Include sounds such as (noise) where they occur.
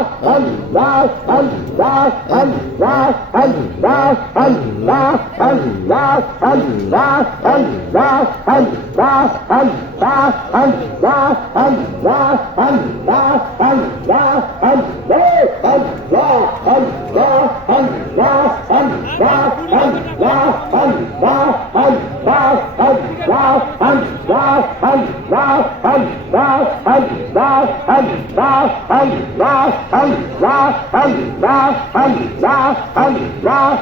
Wow. (laughs) and laugh and laugh and laugh and laugh and laugh and laugh and laugh and laugh and laugh